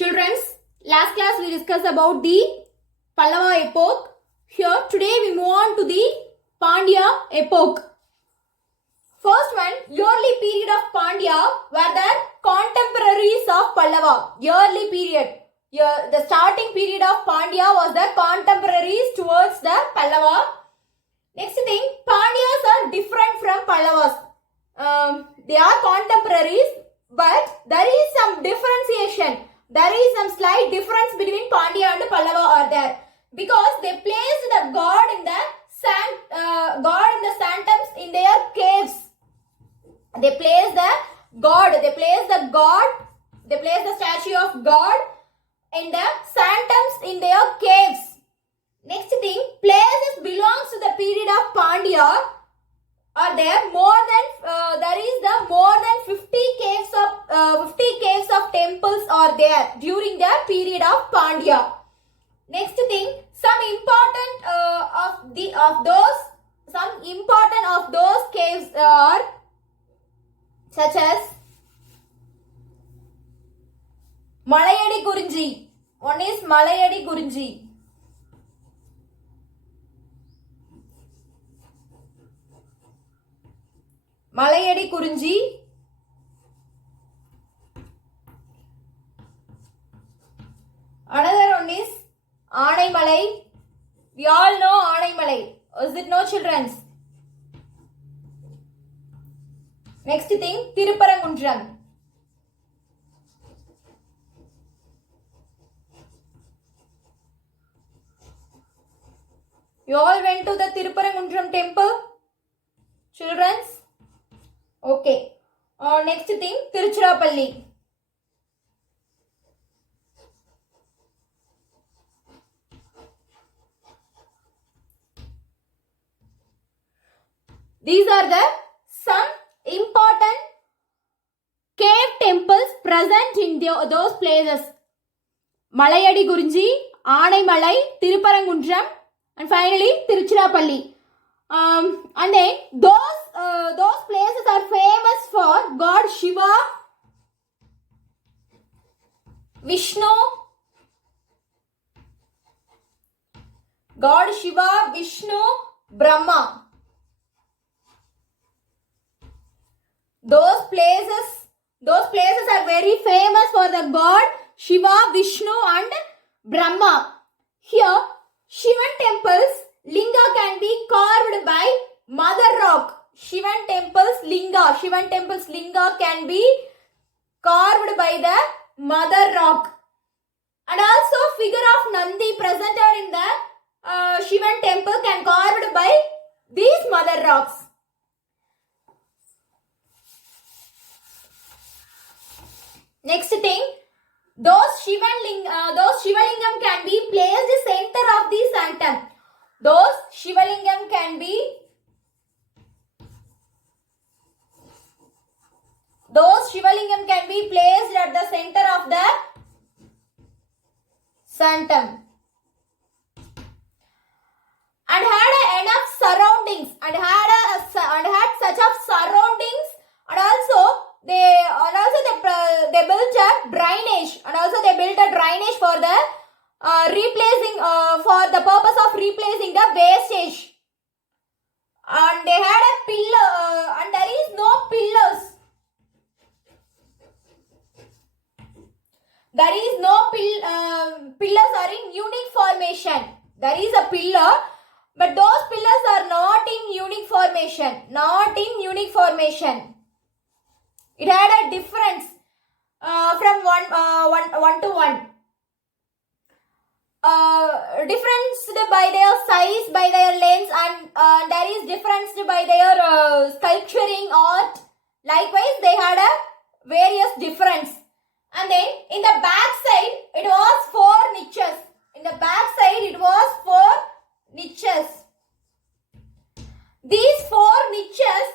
Children's, last class we discussed about the Pallava epoch. Here today we move on to the Pandya epoch. First one, early period of Pandya were the contemporaries of Pallava. Early period. The starting period of Pandya was the contemporaries towards the Pallava. Next thing, Pandyas are different from Pallavas. They are contemporaries, but there is some differentiation. There is some slight difference between Pandya and Pallava are there, because they placed the god in the sanctums in their caves. They placed the statue of God in the sanctums in their caves. Next thing, places belongs to the period of Pandya are there. There is the more than 50 caves of temples are there during the period of Pandya. Next thing, some important of those caves are such as Malayadi Gurinji. One is Malayadi Gurinji. Malayadi Gurinji. Another one is Anaimalai. We all know Anaimalai. Is it no, children? Next thing, Tiruparangundram. You all went to the Tiruparangundram temple? Children? Okay. Next thing, Tiruchirappalli. These are the some important cave temples present in those places. Malayadi Gurinji, Anaimalai, Tiruparangundram, and finally Tiruchirappalli. And then those places are famous for God Shiva, Vishnu, Brahma. Those places are very famous for the God Shiva, Vishnu and Brahma. Here, Shivan temples, linga can be carved by mother rock. Shivan temples linga can be carved by the mother rock. And also figure of Nandi presented in the Shivan temple can carved by these mother rocks. Next thing, those Shivalingam can be placed center of the sanctum. Those Shivalingam can be placed at the center of the sanctum and had enough surroundings and had such of surroundings, and also they built a drainage for the for the purpose of replacing the wastage. And they had a pillar, and there is no pillars. Pillars are in unique formation. There is a pillar, but those pillars are not in unique formation. It had a difference from one to one. Difference by their size, by their length, and there is difference by their sculpturing art. Likewise, they had a various difference. And then in the back side, it was 4 niches. These 4 niches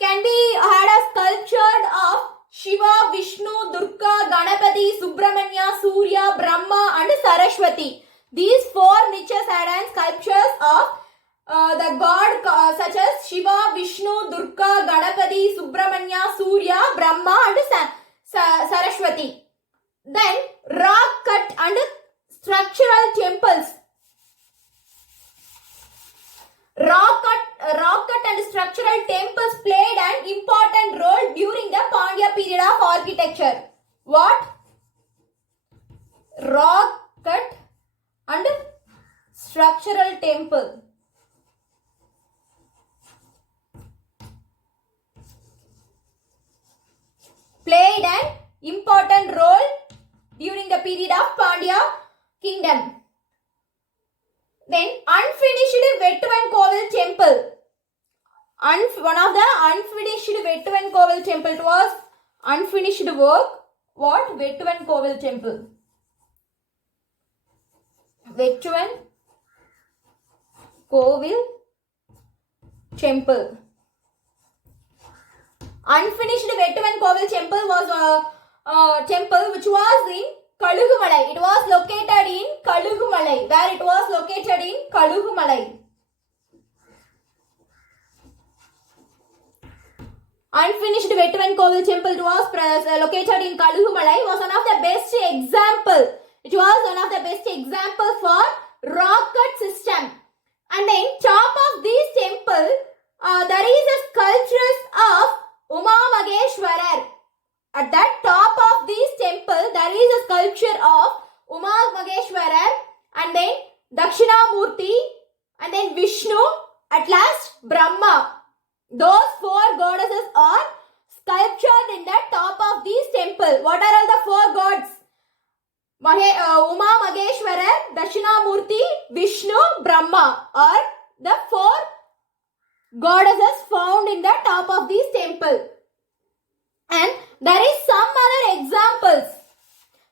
can be had a sculptured of Shiva, Vishnu, Durga, Ganapati, Subramanya, Surya, Brahma and Saraswati. These 4 niches had sculptures of the god such as Shiva, Vishnu, Durga, Ganapati, Subramanya, Surya, Brahma and Saraswati. Then rock cut and structural temples. Rock cut and structural temples played an important role during the Pandya period of architecture. What? Rock cut and structural temple. Played an important role during the period of Pandya kingdom. Then unfinished Vettuvan Kovil temple. One of the unfinished Vettuvan Kovil temple. It was unfinished work. What? Vettuvan Kovil temple. Vettuvan Kovil temple. Unfinished Vettuvan Kovil temple was a temple which was in Kalugumalai. It was located in Kalugumalai. Where it was located in Kalugumalai. Unfinished Vettuvan Kovil temple was located in Kalugumalai. Was one of the best example. It was one of the best example for rock cut system. And then top of this temple, there is a sculptures of Uma Mageshwarar. At that top of this temple, there is a sculpture of Uma Mageshwarar, and then Dakshinamurti, and then Vishnu, at last Brahma. Those four goddesses are sculptured in the top of this temple. What are all the four gods? Uma Mageshwarar, Dakshinamurti, Vishnu, Brahma are the four goddesses found in the top of this temple. And there is some other examples.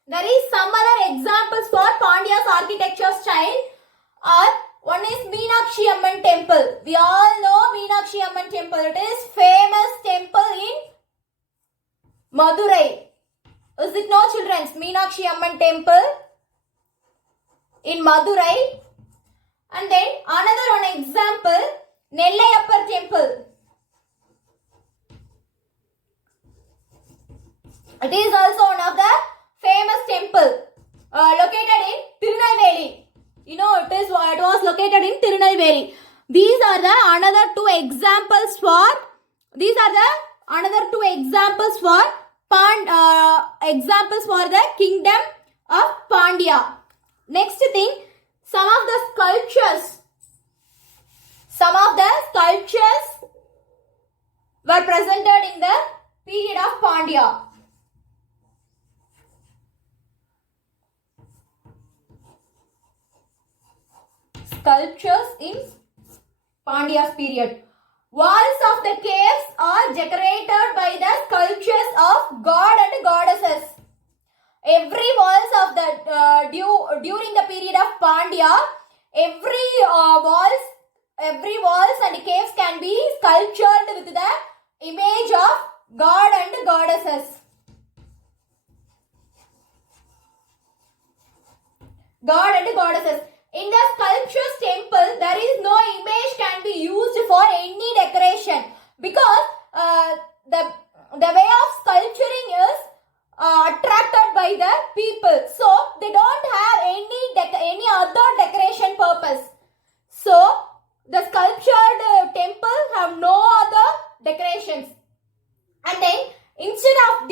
There is some other examples for Pandya's architecture style. One is Meenakshi Amman temple. We all know Meenakshi Amman temple. It is famous temple in Madurai. Is it no, children? Meenakshi Amman temple in Madurai. And then another one example, Nellayappar temple. It is also one of the famous temple located in Tirunelveli. You know, it was located in Tirunelveli. These are the another two examples for the kingdom of Pandya. Next thing, some of the sculptures were presented in the period of Pandya. Sculptures in Pandya's period. Walls of the caves are decorated by the sculptures of god and goddesses. Every walls of the during the period of Pandya, every walls and caves can be sculptured with the image of god and goddesses. God and goddesses. In the sculptures temple, there is no image can be used for any decoration because the way of sculpturing is attracted by the people. So they don't have any other decoration purpose. So the sculptured temple have no other decorations. And then instead of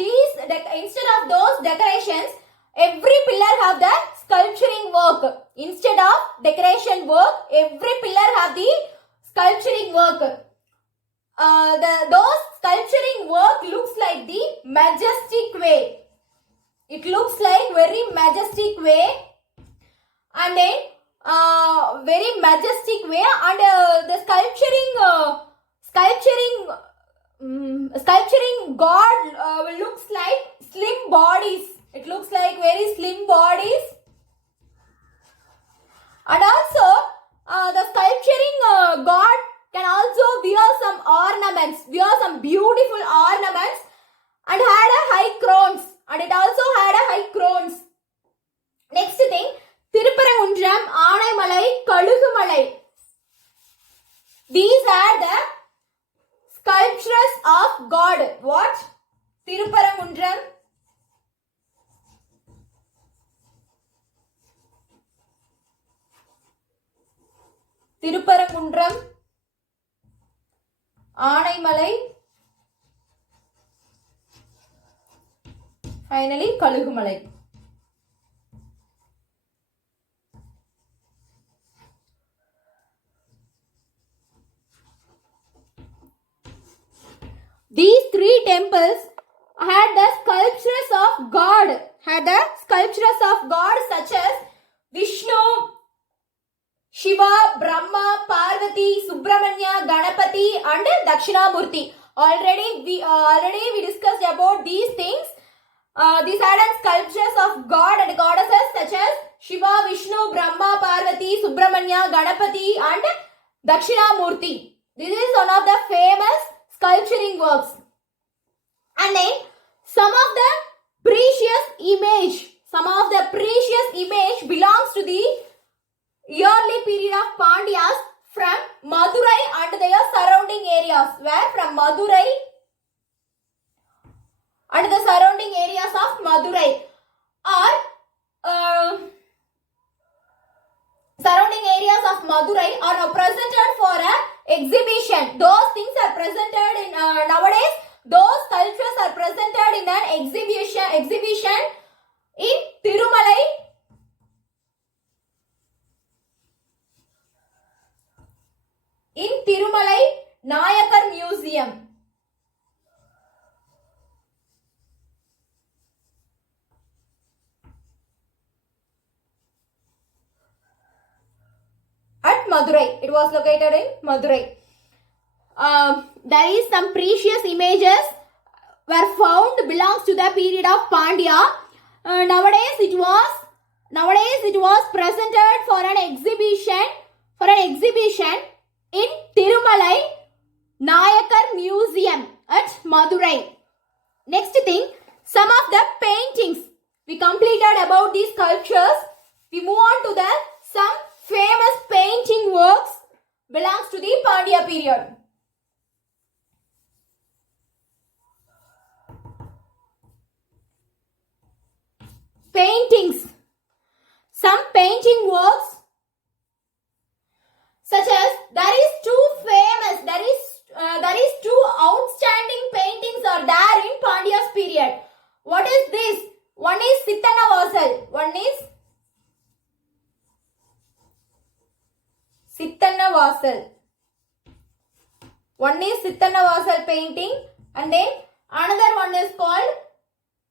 those decorations, every pillar have the sculpturing work. Instead of decoration work, every pillar have the sculpturing work. Those sculpturing work looks like the majestic way. It looks like very majestic way, and then very majestic way, and the sculpturing god looks like slim bodies. It looks like very slim bodies. And also, the sculpturing god can also wear some ornaments, some beautiful ornaments, and had a high crowns. And it also had a high crowns. Next thing, Tirupparamundram, Anaimalai, Kalugumalai. These are the sculptures of God. What? Tirupparamundram, Tiruparankundram, Aanaimalai, finally Kalugumalai. These three temples had the sculptures of God, such as Vishnu, Shiva, Brahma, Parvati, Subramanya, Ganapati and Dakshinamurti. Already we discussed about these things. These had sculptures of God and goddesses such as Shiva, Vishnu, Brahma, Parvati, Subramanya, Ganapati and Dakshinamurti. This is one of the famous sculpturing works. And then some of the precious image belongs to the early period of Pandyas from Madurai and their surrounding areas. Where? From Madurai and the surrounding areas of Madurai are now presented for a exhibition. Those things are presented in nowadays. Those sculptures are presented in an exhibition in Tirumalai. Nayakar Museum. At Madurai. It was located in Madurai. There is some precious images were found belongs to the period of Pandya. Nowadays it was presented for an exhibition in Tirumalai Nayakar Museum at Madurai. Next thing, some of the paintings. We completed about these sculptures. We move on to the some famous painting works belongs to the Pandya period. Paintings. Some painting works such as there is two outstanding paintings are there in Pandya's period. What is this? One is Sittanavasal. One is Sittanavasal painting, and then another one is called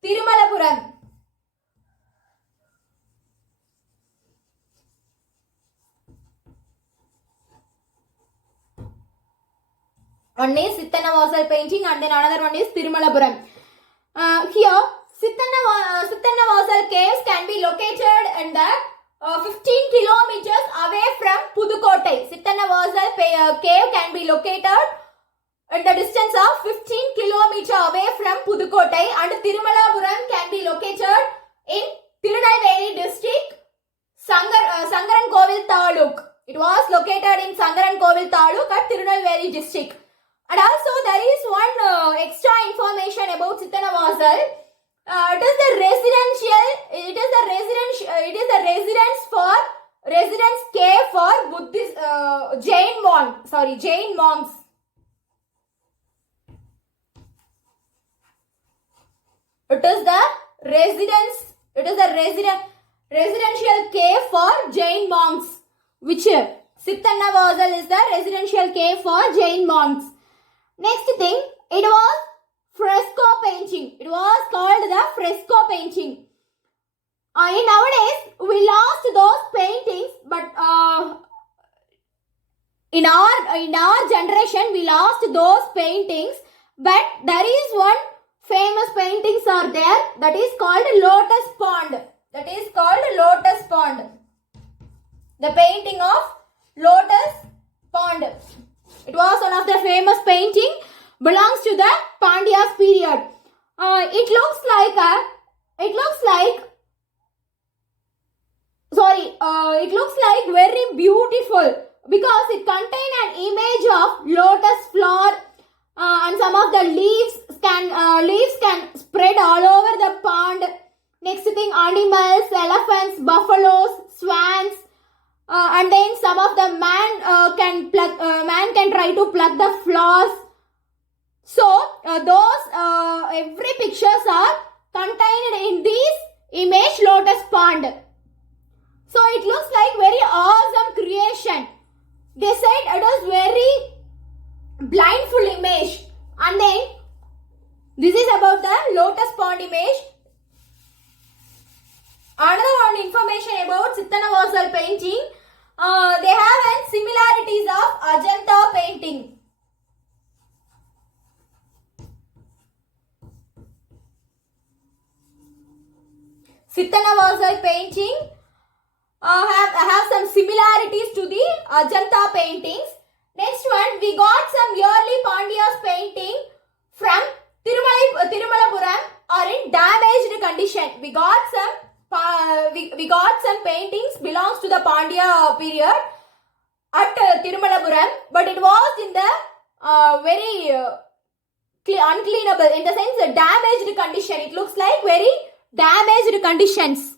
Tirumalapuram. One is Sittanavasal painting and then another one is Tirumalapuram. Here, Sittanavasal caves can be located in the 15 kilometers away from Pudukottai. Sittanavasal cave can be located in the distance of 15 kilometers away from Pudukottai, and Tirumalapuram can be located in Tirunelveli district, Sangarankovil Taluk. It was located in Sangarankovil Taluk at Tirunelveli district. And also there is one extra information about Sittanavasal. It is the residence cave for Buddhist Jain monks. It is the residential cave for Jain monks. Which Sittanavasal is the residential cave for Jain monks. Next thing, it was fresco painting. It was called the fresco painting. Nowadays, we lost those paintings, but in our generation, we lost those paintings. But there is one famous paintings are there, that is called Lotus Pond. The painting of Lotus Pond. It was one of the famous painting, belongs to the Pandya's period. It looks like very beautiful because it contains an image of lotus flower, and some of the leaves can spread all over the pond. Next thing, animals, elephants, buffaloes, swans, and then some of the man can try to plug the flaws. So those every pictures are contained in this image lotus pond. So it looks like very awesome creation. They said it is very blindfold image. And then this is about the lotus pond image. Another one information about Chittanavasal painting. They have similarities of Ajanta painting. Chittanavasal painting have some similarities to the Ajanta paintings. Next one, we got some early Pandya's painting from Tirumalapuram are in damaged condition. We got some paintings belongs to the Pandya period at Tirumalapuram, but it was in the very uncleanable, in the sense damaged condition. It looks like very damaged conditions.